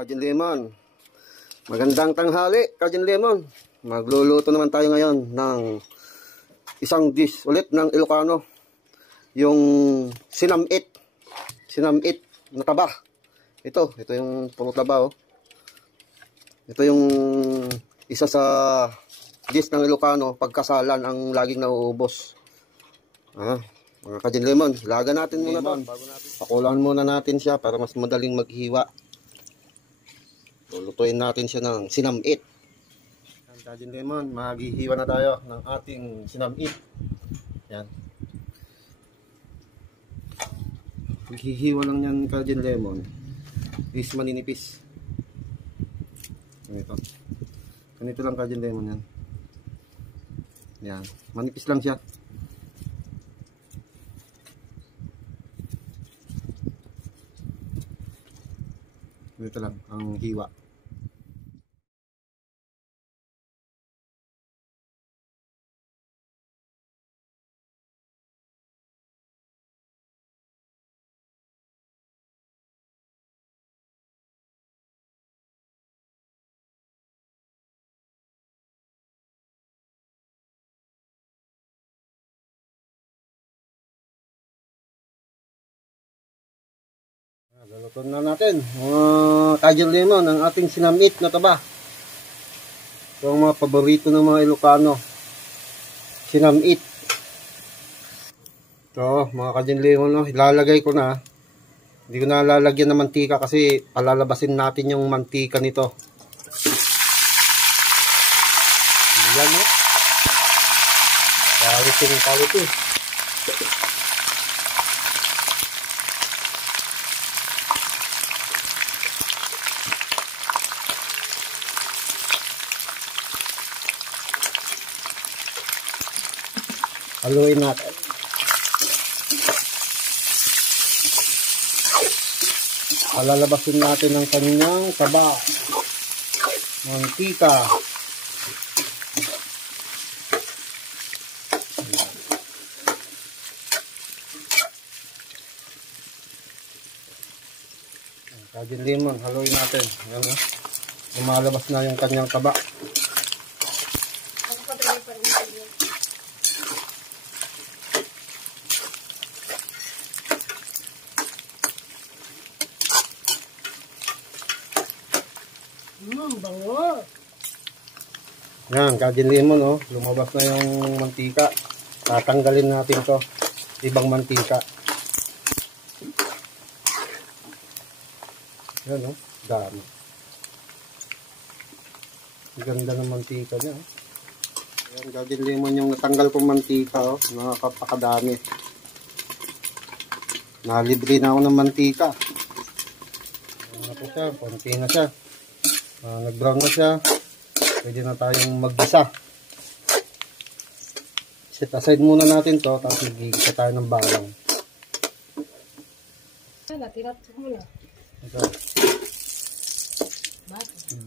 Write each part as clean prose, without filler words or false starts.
Kajin Lemon, magandang tanghali Kajin Lemon. Magluluto naman tayo ngayon ng isang dish ulit ng Ilocano, yung sinamit na taba. Ito yung puro taba, oh. Ito yung isa sa dish ng Ilocano, pagkasalan ang laging nauubos. Mga Kajin Lemon, ilaga natin muna ito. Pakulaan muna natin siya para mas madaling maghiwa. Lulutuin natin siya ng sinamit. Kajin Lemon, maghihiwa na tayo ng ating sinamit. Yan. Maghihiwa lang yan Kajin Lemon. Is maninipis. Ganito lang Kajin Lemon yan. Yan. Manipis lang siya. Ganito lang ang hiwa. Lulutuin na natin mga Kajin Lemon ang ating sinamit na taba. Ito ang mga paborito ng mga Ilocano, sinamit. Ito mga Kajin Lemon, no? Ilalagay ko na. Hindi ko na lalagyan ng mantika kasi palalabasin natin yung mantika nito. Yan, no? Quality. Haluin natin. Palalabasin natin ang kanyang taba, mantika. Kajin Lemon, haluin natin. Ayan, oh. Lumalabas na yung kanyang taba. Bango. Yan, Kajin Lemon, oh. Lumabas na yung mantika. Tatanggalin natin to, ibang mantika. Yan, oh. Dami. Ganda ng mantika niya, oh. Yan, Kajin Lemon yung natanggal kong mantika, oh. Nakakapakadami. Nalibre na ako ng mantika. Ano po siya, konti na siya. Nag-brown na siya. Pwede na tayong maggisa. Set aside muna natin to, tapos magigisa tayo ng bawang. Ito.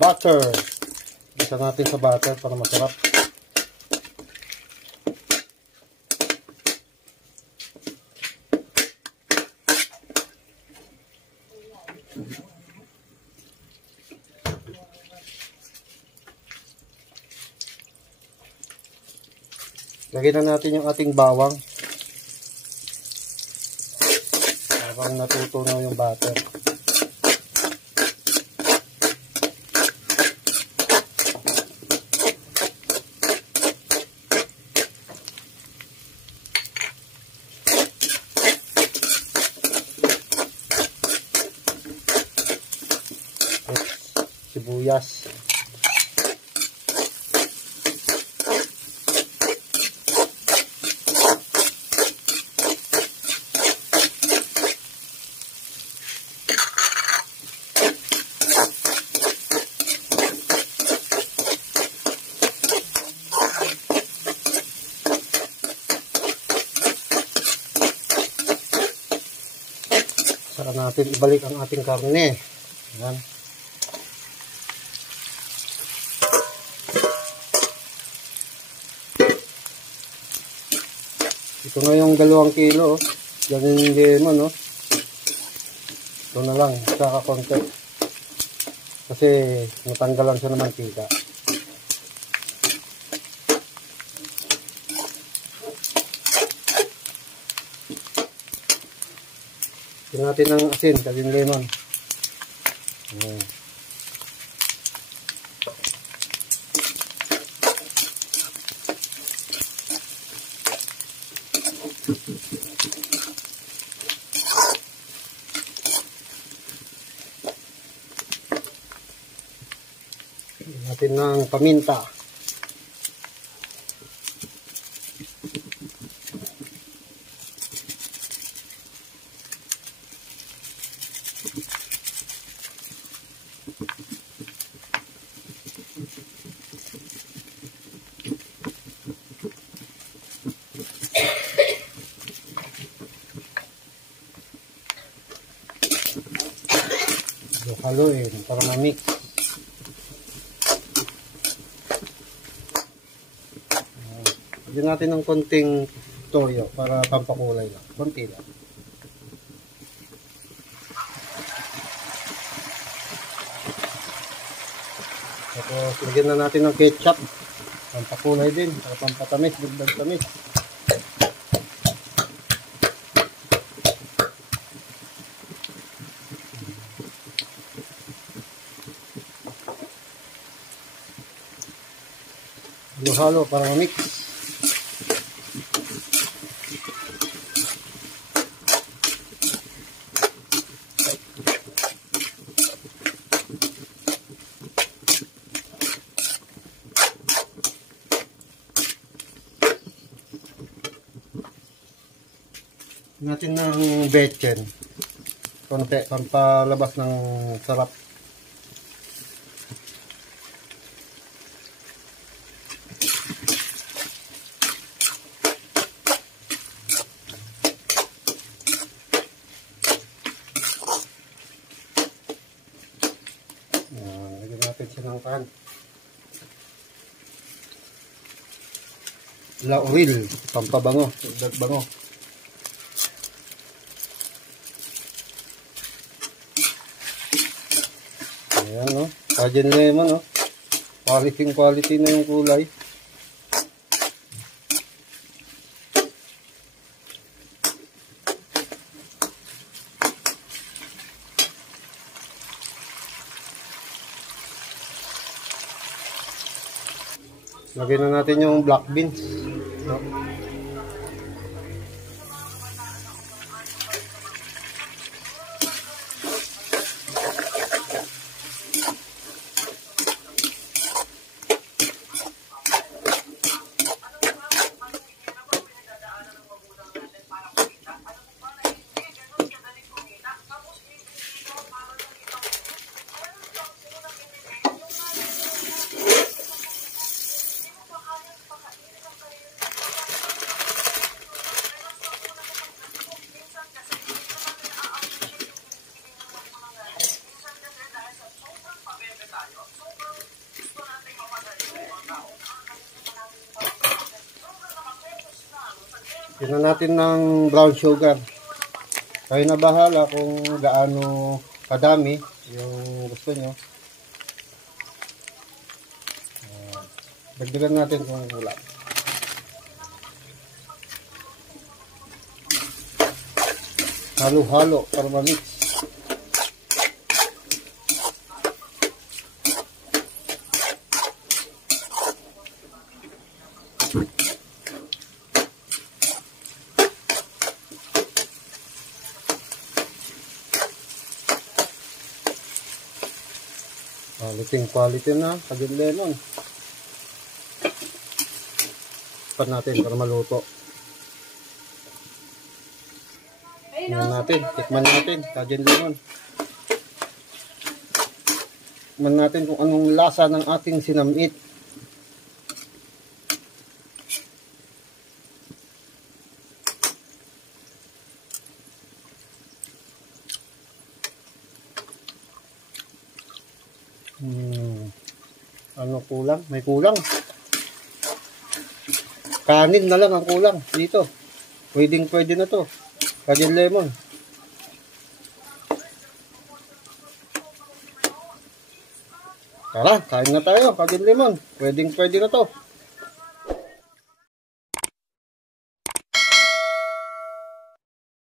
Butter. Gisa natin sa butter para masarap. Lagyan na natin yung ating bawang habang natutunaw yung butter. Sibuyas. Saka natin ibalik ang ating karne. Ayan. Ito na yung 2 kilo. Ganun yung lemon, no? Ito na lang, saka konti. Kasi natanggalan siya ng mantika. Tignan natin ng asin, kaging lemon. Ayan. Natin ng paminta. Haluin para ma-mix. Lagyan natin ng konting toyo para pampakulay lang. Konti lang. Tapos lagyan na natin ng ketchup. Pampakulay din. Para pampatamis. Dagdag tamis. Halo-halo para ma-mix. Natin ng betchen. Konti, pampalabas ng sarap. Lagyan natin siya ng pan. Laurel, pampabango, dagdag bango. Ayan, no? Cajun lemon, no? Quality na yung kulay. Lagyan na natin yung black beans. No? Tignan natin ng brown sugar. Kayo na bahala kung gaano kadami yung gusto nyo. Dagdagan natin kung wala. Halo-halo para ma-mix. Quality na, Cajun lemon. Pan natin para maluto. Tingnan natin, tikman natin, Cajun lemon. Tikman natin kung anong lasa ng ating sinamit. Ano kulang? May kulang. Kanin na lang ang kulang dito. Pwede na to. Cajun lemon. Tara, kain na tayo, Kajin Lemon. Pwedeng pwede na to.